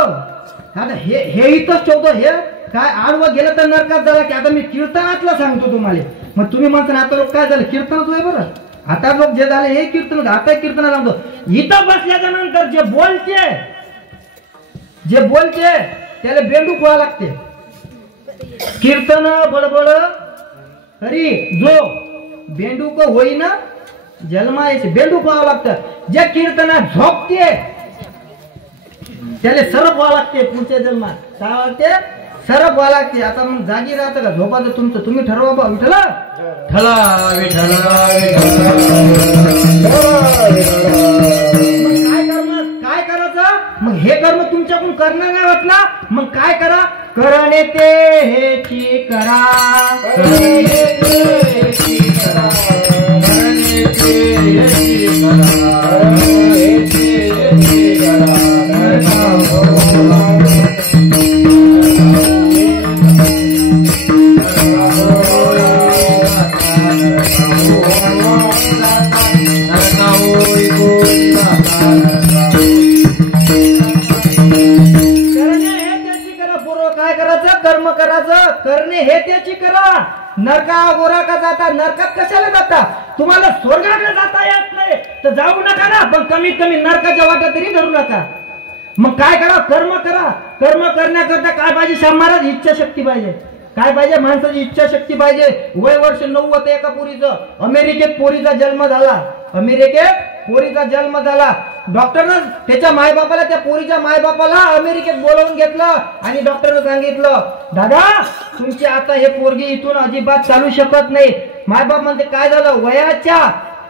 आता हे इथंच ठेवतो. हे काय आडवं गेलं तर नरकात झाला की. आता मी कीर्तनातलं सांगतो तुम्हाला. मग तुम्ही म्हणता आता लोक काय झालं कीर्तनच होय बरं. आता लोक जे झाले हे कीर्तन. आता कीर्तन सांगतो. इथं बसल्याच्या नंतर जे बोलते त्याला बेंडू खोवा लागते. कीर्तन बडबड हरी जो बेंडू को होईना जन्मायचे बेंडू खोवा लागतं. जे कीर्तनात झोपते त्याला सरप व्हावं लागते. पुढच्या जन्मात काय वाटते सरप व्हावं लागते. आता मग जागी राहतं का झोपाचं तुमचं तुम्ही ठरवा बा. विठला ठला काय करायचं मग. हे कर्म तुमच्याकडून करणं नाही होत ना. मग काय करा. करणे ते हेची करा. कर्म करायचं. करणे हे त्याची करा. नरका गोरा का जाता. नरकात कशाला जाता. तुम्हाला स्वर्गाकडे जाता येत नाही तर जाऊ नका ना. पण कमीत कमी नरकाच्या वाटा तरी धरू नका. मग काय करा कर्म करा. कर्म करण्याकरता काय पाहिजे श्याम महाराज इच्छा शक्ती पाहिजे. काय पाहिजे माणसाची इच्छा शक्ती पाहिजे. वय वर्ष 90 एका पोरीचं अमेरिकेत पोरीचा जन्म झाला. अमेरिकेत पोरीचा जन्म झाला. डॉक्टरनं त्याच्या मायबापाला त्या पोरीच्या मायबापाला अमेरिकेत बोलावून घेतलं आणि डॉक्टरनं सांगितलं दादा तुमची आता हे पोरगी इथून अजिबात चालू शकत नाही. मायबाप म्हणते काय झालं. वयाच्या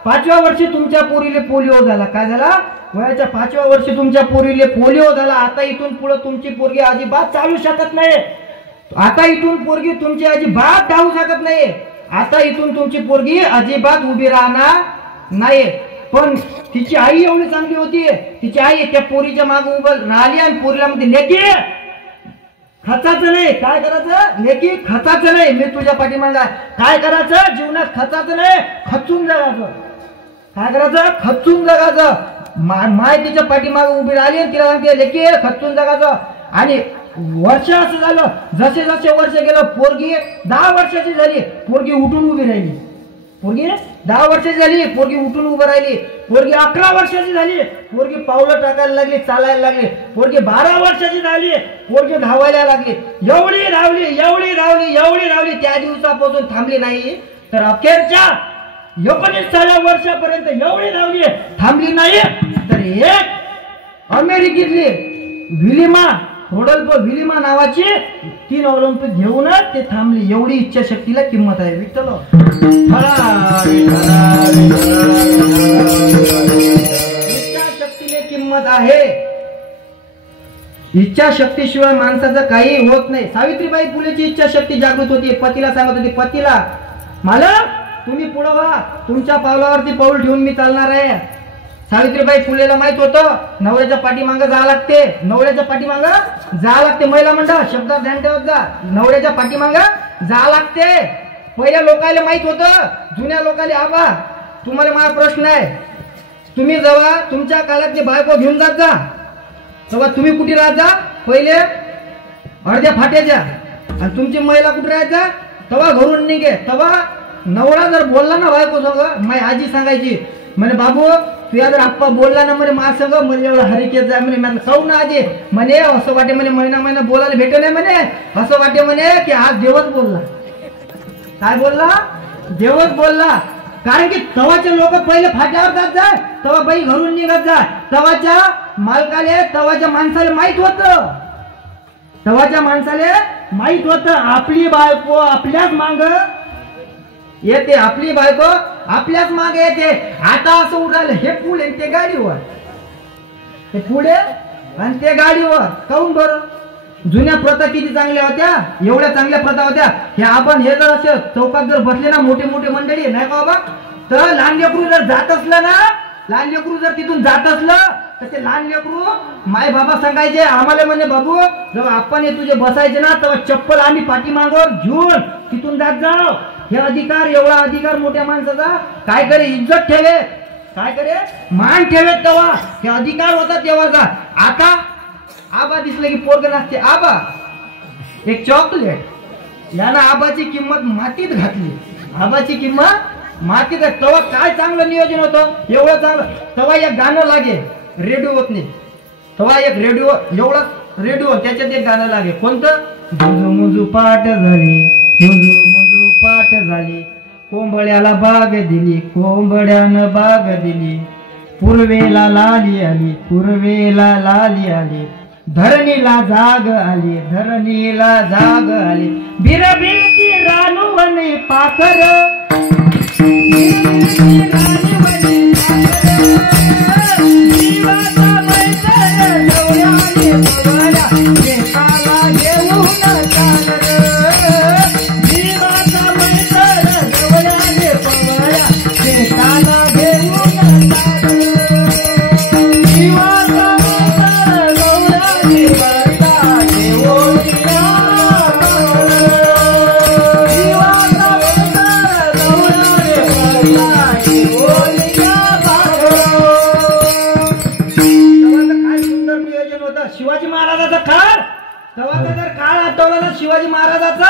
5व्या वर्षी तुमच्या पोरीले पोलिओ झाला. काय झाला. वयाच्या 5व्या वर्षी तुमच्या पोरीले पोलिओ झाला. आता इथून पुढे तुमची पोरगी अजिबात चालू शकत नाही. आता इथून पोरगी तुमची अजिबात धावू शकत नाही. आता इथून तुमची पोरगी अजिबात उभी राहणार नाही. पण तिची आई एवढी चांगली होती. तिची आई त्या पोरीच्या मागे उभं राहिली आणि पोरीला म्हणते लेकी खचाचं नाही. काय करायचं लेकी खचाचं नाही. मी तुझ्या पाठीमागा. काय करायचं जीवनात खचाचं नाही खचून जगायचं. काय करायचं खचून जगायचं. माय तिच्या पाठीमागे उभी राहिली आणि तिला सांगते लेकी खचून जगायचं. आणि वर्ष असं झालं. जसे जसे वर्ष गेलं पोरगी 10 वर्षाची झाली. पोरगी उठून उभी राहिली. पोरगी 10 वर्षाची झाली. पोरगी उठून उभं राहिली. पोरगी 11 वर्षाची झाली. पोरगी पावलं टाकायला लागली चालायला लागली. पोरगी 12 वर्षाची झाली. पोरगी धावायला लागली. एवढी धावली त्या दिवसापासून थांबली नाही तर अखेरच्या 19व्या वर्षापर्यंत एवढी धावली थांबली नाही. तर एक अमेरिकेतली विलिमा नावाची 3 ऑलिम्पिक घेऊनच ते थांबली. एवढी इच्छा शक्तीला किंमत आहे. विठ्ठल इच्छा शक्तीला किंमत आहे. इच्छा शक्तीशिवाय माणसाचं काही होत नाही. सावित्रीबाई फुलेची इच्छा शक्ती जागृत होती. पतीला सांगत होती पतीला मालक तुम्ही पुढे व्हा. तुमच्या पावलावरती पाऊल ठेवून मी चालणार आहे. सावित्रीबाई फुलेला माहित होतं नवऱ्याच्या पाठीमागं जावं लागते. नवऱ्याच्या पाठीमागं जावं लागते. महिला मंडळ शब्दात ध्यान ठेवत जा. नवऱ्याच्या पाठीमागं जावं लागते. पहिल्या लोकांना माहित होतं. जुन्या लोकांना आबा तुम्हाला माझा प्रश्न आहे. तुम्ही जेव्हा तुमच्या काळातली बायको घेऊन जात जा तेव्हा तुम्ही कुठे राहत जा. पहिले अर्ध्या फाट्याच्या. आणि तुमची महिला कुठे राहत जा तेव्हा घरून निघे. तेव्हा नवरा जर बोलला ना बायको संग माझी आजी सांगायची म्हणे बाबू तुझ्या जर आप्पा बोलला ना म्हणे मा संग म्हणजे एवढं हरिकेत जाय म्हणे. कहू ना आजी म्हणे असं वाटे म्हणे महिना बोलायला भेट नाही म्हणे. असं वाटे म्हणे की आज देवच बोलला. काय बोलला देवच बोलला. कारण की तवाचे लोक पहिले फाट्यावर जात जाय तेव्हा बाई घरून निघत जाय. तवाच्या मालकाले तवाच्या माणसाला माहित होतं. तवाच्या माणसाले माहित होतं आपली बायको आपल्याच मांग येते. आपली बायको आपल्याच मागे येते. आता असं उडालं हे पुढे ते गाडीवर. ते पुढे आणि ते गाडीवर. काऊन बरं. जुन्या प्रथा किती चांगल्या होत्या. एवढ्या चांगल्या प्रथा होत्या. हे आपण हे जर असे चौकात जर बसले ना मोठे मंडळी नाही का बाबा तर लहान लेकरू जर जात असलं ना लहान लेकरू जर तिथून जात असलं तर ते लहान लेकरू माय बाबा सांगायचे आम्हाला म्हणे बाबू जेव्हा आपण हे तुझे बसायचे ना तेव्हा चप्पल आम्ही पाठीमागवर घेऊन तिथून जात जाऊ. हे अधिकार एवढा अधिकार मोठ्या माणसाचा काय करे इज्जत ठेवे. काय करे मान ठेवे तेव्हा हे अधिकार होता तेव्हाचा. आता आबा दिसलं की पोरग नसते आबा एक चॉकलेट यानं आबाची किंमत मातीत घातली आबाची किंमत मातीत तेव्हा काय चांगलं नियोजन होतं एवढं चांगलं तेव्हा एक गाणं लागे रेडिओ होत नाही तेव्हा एक रेडिओ एवढं रेडिओ त्याच्यात एक गाणं लागे कोणतं मुजू मुजू पाठ झाली मुजू मुजू पाठ झाली कोंबड्याला बाग दिली कोंबड्यानं बाग दिली पूर्वेला लाली आली पूर्वेला लाली आली धरणीला जाग आली धरणीला जाग आली बिरबिरती रानवने पाखर जीवाचा मैत्र डोळ्याने बघायला शेताला घेऊन चालर जीवाचा मैत्र डोळ्याने बघायला शेताला घेऊन चालर जीवाचा शिवाजी महाराजाचा काळ तेव्हा जर काळ आठवला ना शिवाजी महाराजाचा